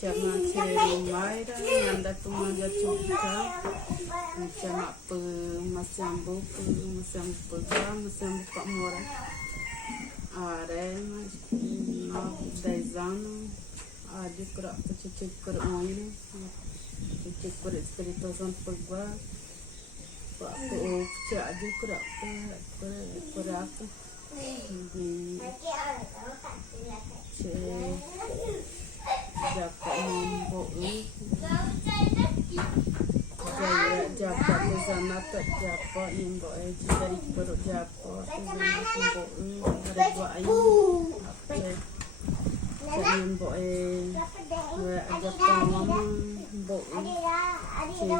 Chama Mayra, anda tomando a chuca, chama Massambu para morar. Mas 9, 10 anos, a de crop, chichi corone, chichi por Espírito Santo por guarda, o chá de crop, por ato, dapat nombor dapat di sana tak dapat nombor dari perut dapat nombor ada buat air apa nombor ada pangam nombor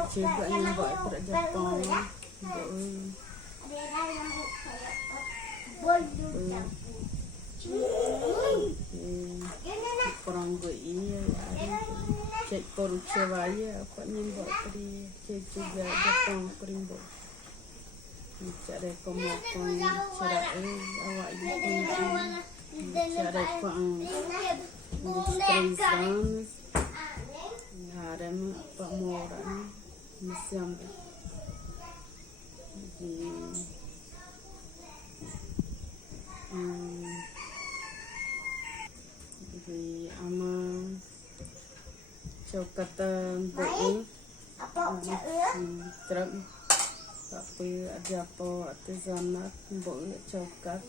cici nombor perut Jepang kurang goi cek por cewaya apa nimbo pri cek juga Jepang primbo cara kamu pun cara awak ini cara pun istri ada apa moran masih ama cokat boi truk tapi ada apa artisanat boi cokat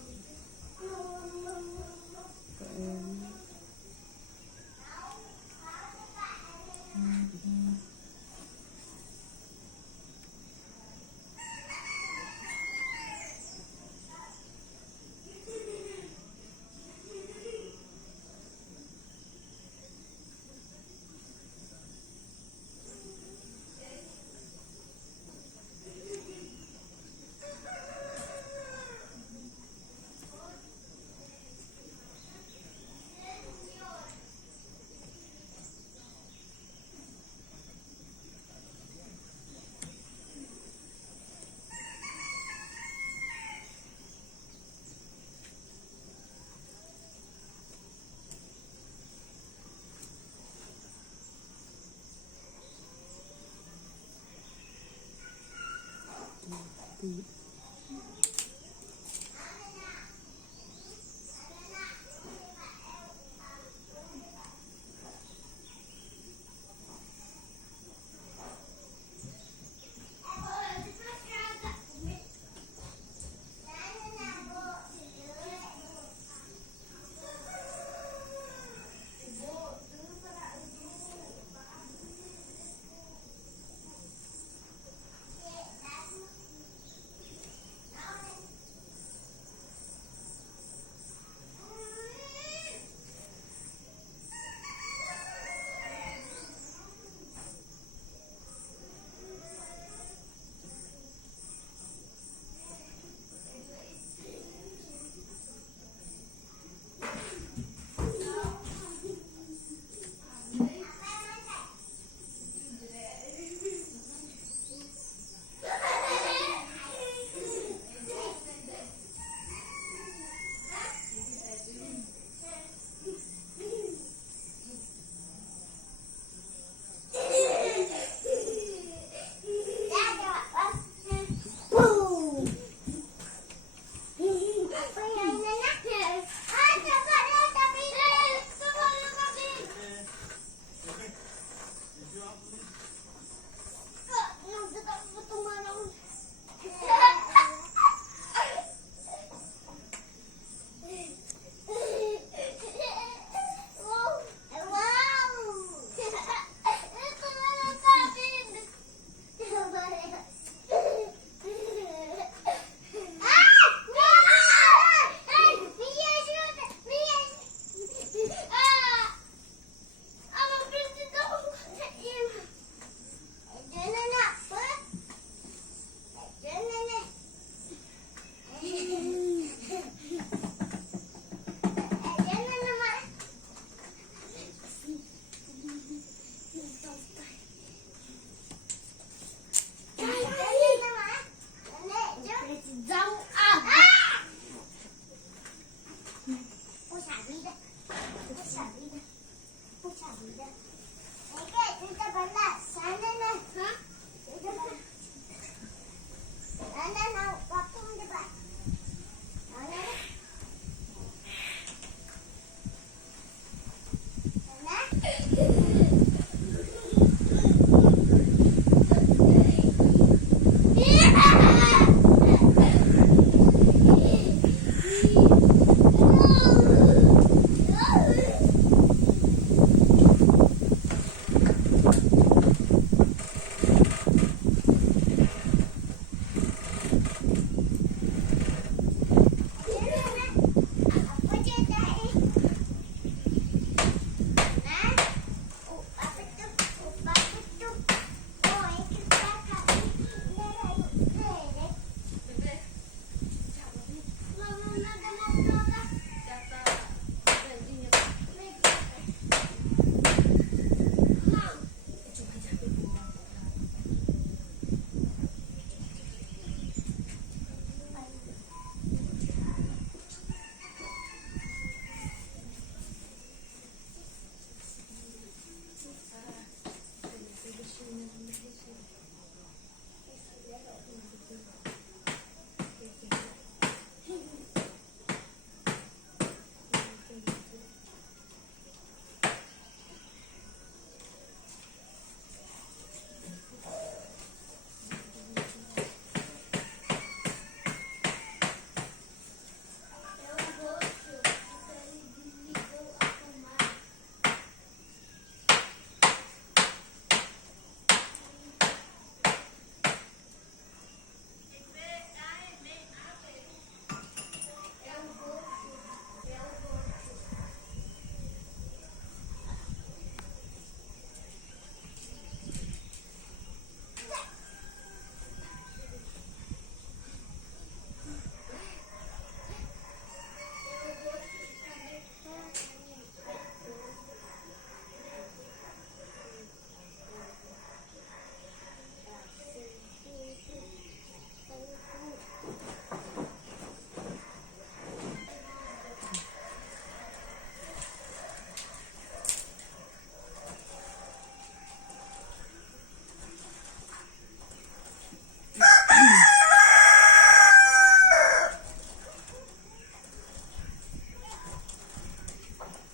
Puxa vida.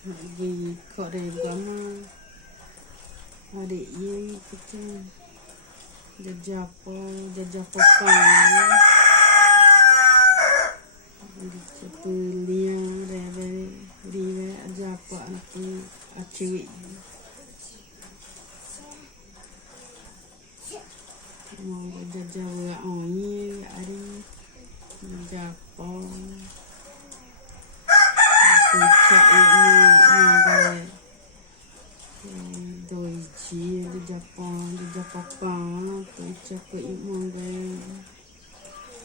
Lagi kau ada agama. Adik ye kita jajapa kan. Di situ dia dia jajapa itu acik. Mau jajapa oni ada jajapa. Puncak yang đôi chi đi Japan puncak ke imong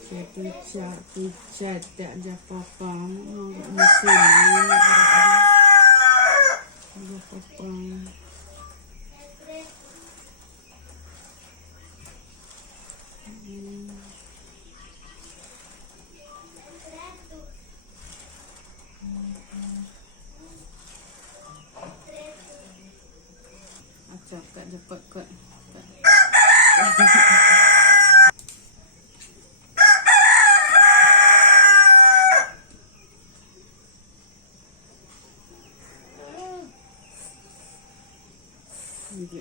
saya puncak tak Japan musim ini Japan. Cakap cepat kot. Jadi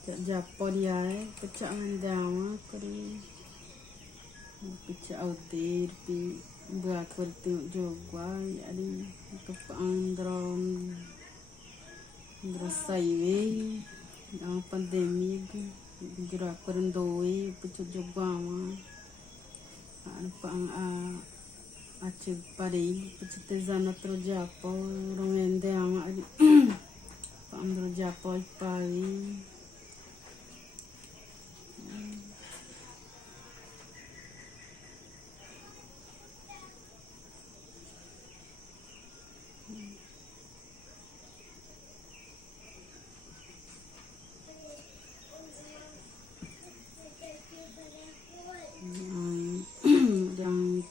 cak japo dia pecah mandang kali. Pecah outir pi berakor tu juga jadi kepandron Berasaiwe ang pandemia gerak perendoi pucuk jabama ano pa ang acig pari pucuk tezana trojapo rongende ang ang trojapo pari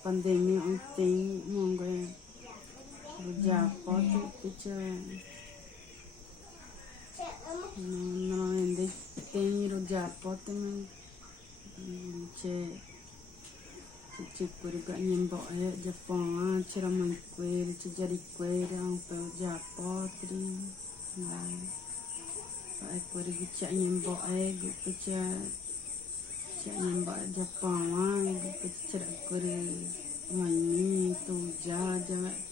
pandemi ang ting mong Japo tu picture Normalmente tenho já pode che che kurga nyembo Japão tira muito coelho te jari coelho pelo Japotri vai kurga cha nyembo gu pecha cha nyembo Japão gu pecha kurga mani tu ja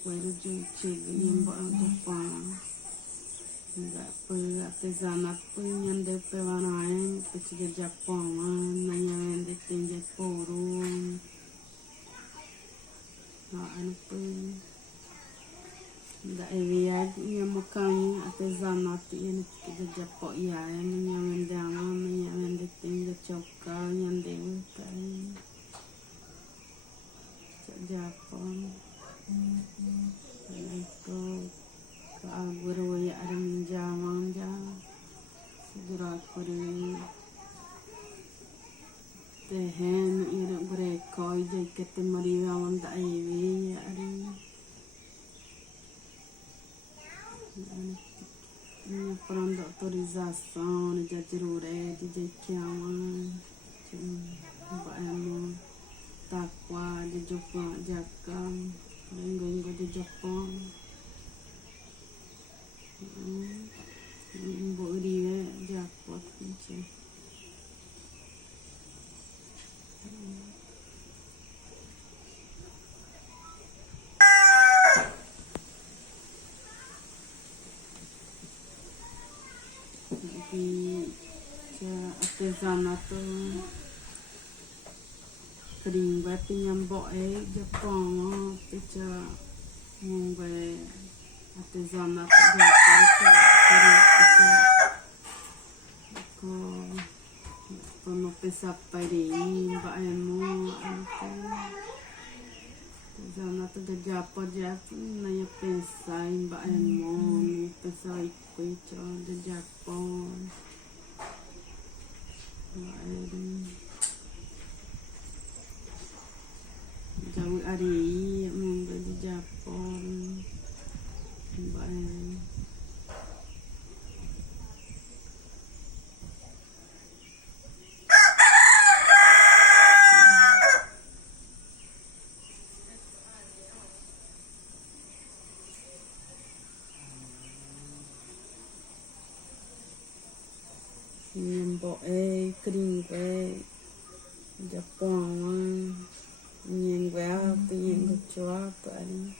coelho ju che nyembo Japão nggak perlu artesanat pun yang depe wanain kecil Jepang nanya yang tinggi porun nah anu pun nggak evia yang makanya artesanat ini kecil Jepang ya yang dalam yang tinggi cokal yang dewe kan Jepang itu aguro ya ada minjaman ja gerak kuri tehen ira berekoi jadi ketemari awan tak ewi ya ada ini peran otorisasi jadi rure di jekiaman mbak emu takwa di Jepang jakam lenggo di Jepang bộ đi giặc bọt chứ vì artesanat kering về pinjam boy Jepang pecha mong về artesanat Jepang kono pesapa ini mbak emu artesanat Jepang nanya pesai mbak emu pesai kuico Jepang mbak emu jauh hari mong di Jepang mbak emu nyembo kering Jepang nyengwe apa nyengwe cua apa ni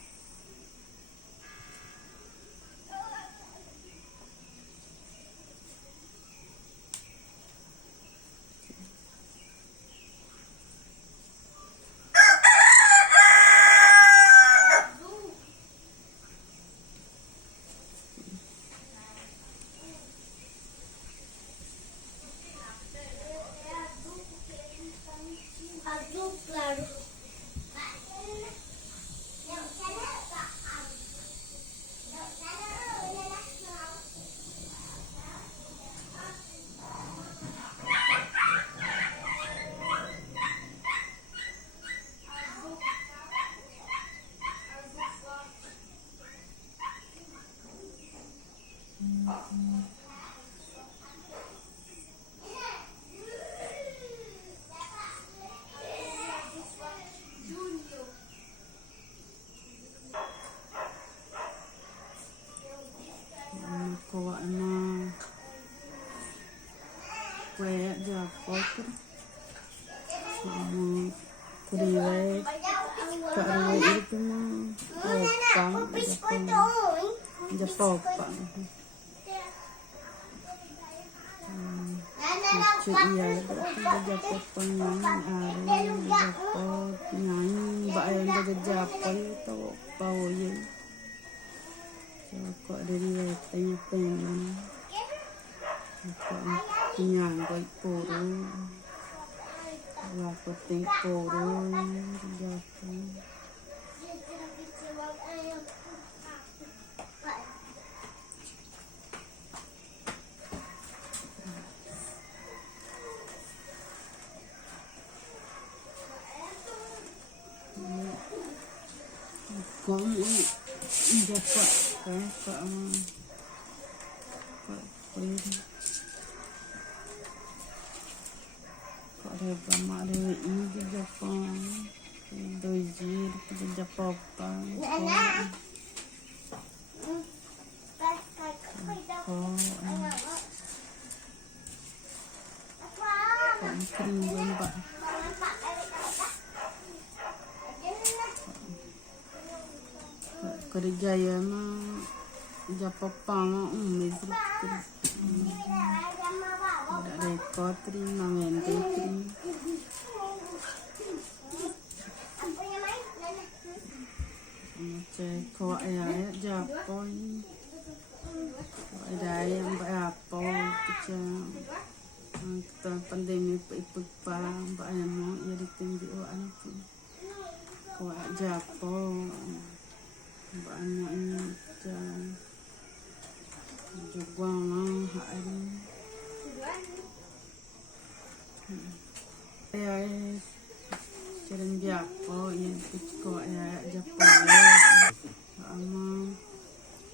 kawa emang kue Japot sama kuriwe kariwe itu mah Jepang lucu iya Jepang nyanyi Jepang nyanyi mbak yang dari Jepang itu bau ya kok dari tanya pengen kok nyangkut puru aku ting puru Jepang Jepang coelho. Coreva amarelo, índio, Japão. 2 dias, depois de Japão. Kerjaya mah Japang mês ada rekod tri ko ya Japon ada yang apa kita pandemi pa ba mo ya ditinju ano ko Japon ba ano ita juga hari ya Jalan Japo yang kok ya Japo ama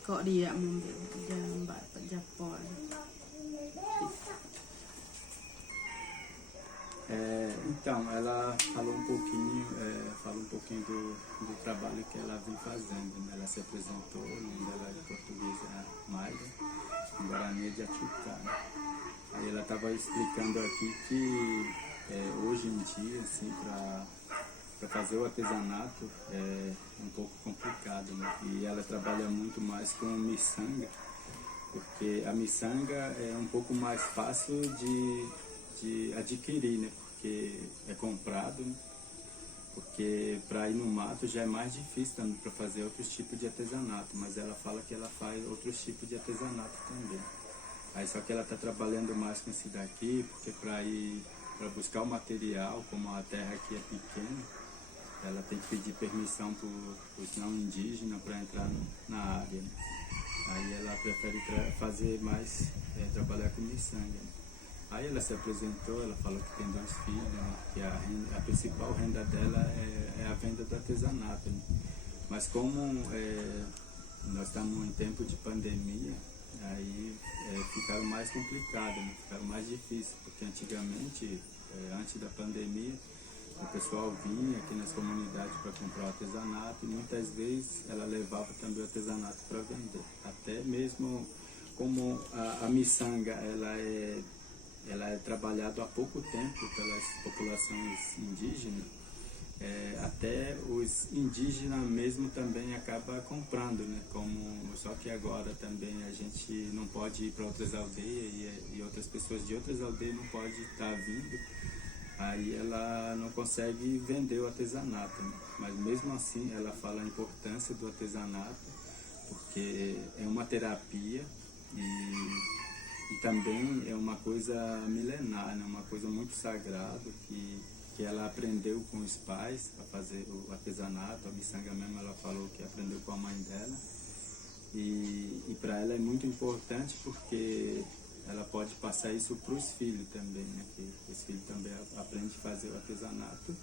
kok dia ambil jalan Mbak Japo. Então, ela falou um pouquinho, do trabalho que ela vem fazendo, né? Ela se apresentou, o nome dela é português, é Maida, em Guarani de Atiucá. Aí ela estava explicando aqui que hoje em dia, assim, para fazer o artesanato é um pouco complicado, né? E ela trabalha muito mais com miçanga, porque a miçanga é um pouco mais fácil de adquirir, né? Porque é comprado, né? Porque para ir no mato já é mais difícil também para fazer outros tipos de artesanato, mas ela fala que ela faz outros tipos de artesanato também. Aí só que ela está trabalhando mais com esse daqui, porque para buscar o material, como a terra aqui é pequena, ela tem que pedir permissão para os não indígenas para entrar na área, né? Aí ela prefere fazer mais, trabalhar com miçanga, né? Aí ela se apresentou, ela falou que tem 2 filhos, né? Que a principal renda dela é a venda do artesanato, né? Mas como nós estamos em tempo de pandemia, aí ficaram mais complicados, né? Ficaram mais difíceis, porque antigamente, antes da pandemia, o pessoal vinha aqui nas comunidades para comprar o artesanato e muitas vezes ela levava também o artesanato para vender. Até mesmo como a miçanga ela é trabalhada há pouco tempo pelas populações indígenas, até os indígenas mesmo também acabam comprando, né? Só que agora também a gente não pode ir para outras aldeias e outras pessoas de outras aldeias não podem estar vindo, aí ela não consegue vender o artesanato, né? Mas mesmo assim ela fala a importância do artesanato, porque é uma terapia e também é uma coisa milenar, né? Uma coisa muito sagrada que ela aprendeu com os pais a fazer o artesanato. A miçanga mesmo, ela falou que aprendeu com a mãe dela, e para ela é muito importante porque ela pode passar isso para os filhos também, né? Que os filhos também aprendem a fazer o artesanato,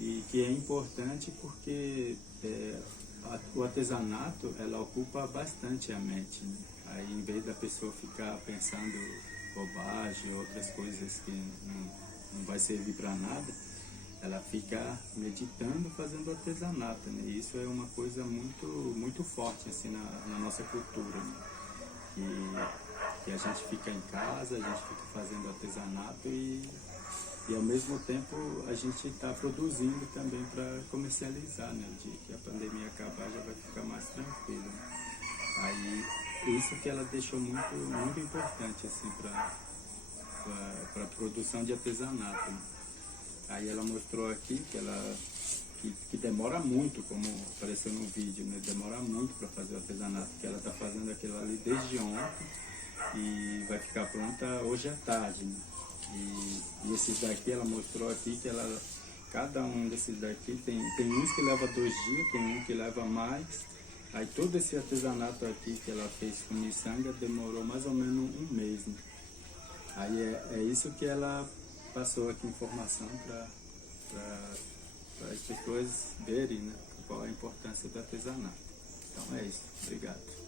e que é importante porque o artesanato ela ocupa bastante a mente, né? Aí em vez da pessoa ficar pensando bobagem, outras coisas que não vai servir para nada, ela fica meditando, fazendo artesanato, né? E isso é uma coisa muito, muito forte assim na nossa cultura, né? Que a gente fica em casa, a gente fica fazendo artesanato e ao mesmo tempo a gente está produzindo também para comercializar, né? O dia que a pandemia acabar já vai ficar mais tranquilo, né? Aí isso que ela deixou muito, muito importante assim para a produção de artesanato, né? Aí ela mostrou aqui que demora muito, como apareceu no vídeo, né? Demora muito para fazer o artesanato, que ela está fazendo aquilo ali desde ontem e vai ficar pronta hoje à tarde, né? E esses daqui ela mostrou aqui que cada um desses daqui tem uns que leva 2 dias, tem um que leva mais. Aí todo esse artesanato aqui que ela fez com miçanga demorou mais ou menos 1 mês, né? Aí é isso que ela passou aqui, informação para as pessoas verem, né? Qual a importância do artesanato. Então é isso. Obrigado.